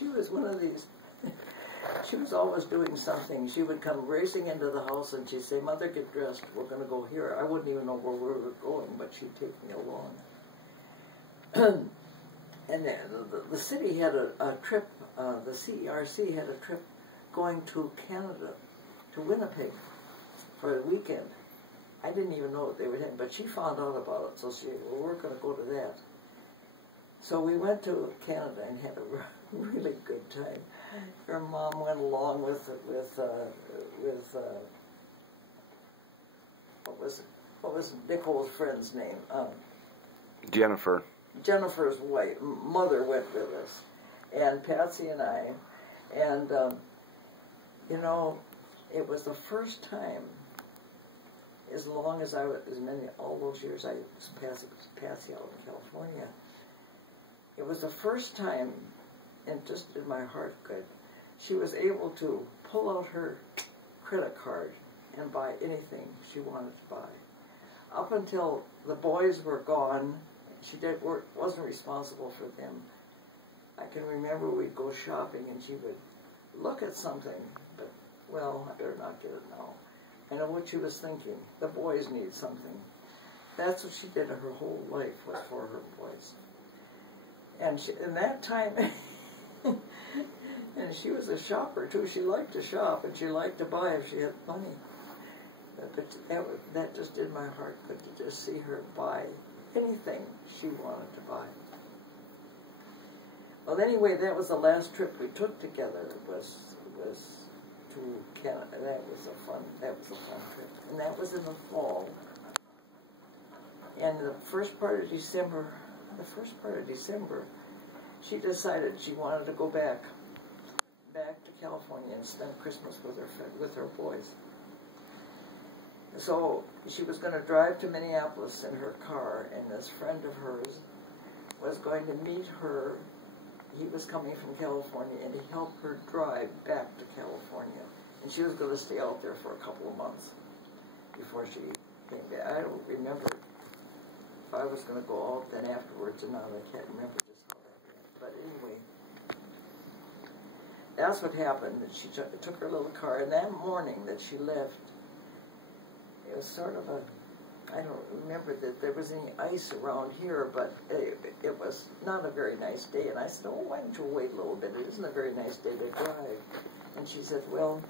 She was one of these, she was always doing something. She would come racing into the house and she'd say, Mother, get dressed, we're going to go here. I wouldn't even know where we were going, but she'd take me along. And the city had a trip, the CERC had a trip going to Canada, to Winnipeg, for a weekend. I didn't even know what they were having, but she found out about it, so she said, well, we're going to go to that. So we went to Canada and had a really good time. Her mom went along with what was Nicole's friend's name? Jennifer. Jennifer's wife, mother went with us, and Patsy and I, and you know, it was the first time, as long as I was, all those years I was Patsy out in California, it was the first time, and just did my heart good, she was able to pull out her credit card and buy anything she wanted to buy. Up until the boys were gone, she wasn't responsible for them. I can remember we'd go shopping and she would look at something, but, well, I better not get it now. I know what she was thinking. The boys need something. That's what she did her whole life, was for her boys. And in that time, and she was a shopper too. She liked to shop and she liked to buy if she had money. But that just did my heart good to just see her buy anything she wanted to buy. Well, anyway, that was the last trip we took together. Was to Canada. That was a fun trip, and that was in the fall. And the first part of December, she decided she wanted to go back to California and spend Christmas with her boys. So she was going to drive to Minneapolis in her car, and this friend of hers was going to meet her. He was coming from California, and he helped her drive back to California. And she was going to stay out there for a couple of months before she came back. I don't remember if I was going to go out then afterwards or not. I can't remember just how that went. But anyway, that's what happened. She took her little car, and that morning that she left, it was sort of a, I don't remember that there was any ice around here, but it was not a very nice day. And I said, oh, why don't you wait a little bit? It isn't a very nice day to drive. And she said, well,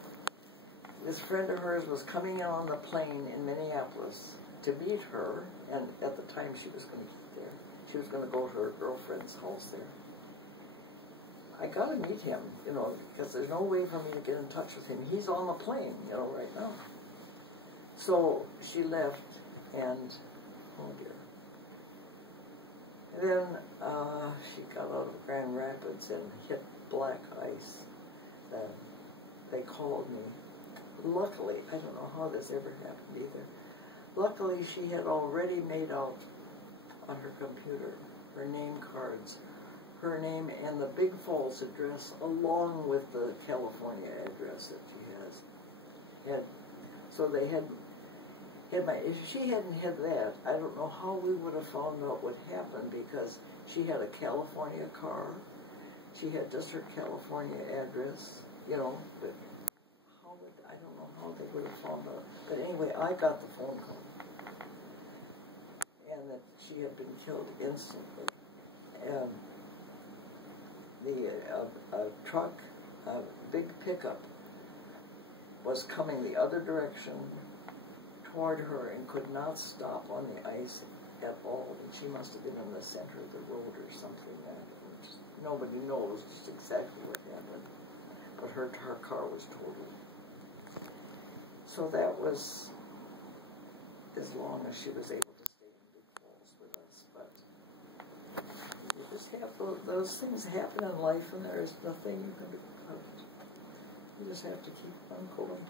this friend of hers was coming in on the plane in Minneapolis to meet her, and at the time she was going to get there. She was going to go to her girlfriend's house there. I got to meet him, you know, because there's no way for me to get in touch with him. He's on the plane, you know, right now. So she left, and oh dear. And then she got out of Grand Rapids and hit black ice. Then they called me. Luckily, I don't know how this ever happened either. Luckily, she had already made out on her computer her name cards, her name and the Big Falls address, along with the California address that she has. So they had if she hadn't had that, I don't know how we would have found out what happened, because she had a California car. She had just her California address, you know, but I don't know how they would have found out. But anyway, I got the phone call, and that she had been killed instantly. And a truck, a big pickup, was coming the other direction toward her and could not stop on the ice at all. And she must have been in the center of the road or something. Nobody knows just exactly what happened, but her car was totaled. So that was as long as she was able to stay in Big Falls with us. But you just have those things happen in life, and there is nothing you can do about it. You just have to keep on going.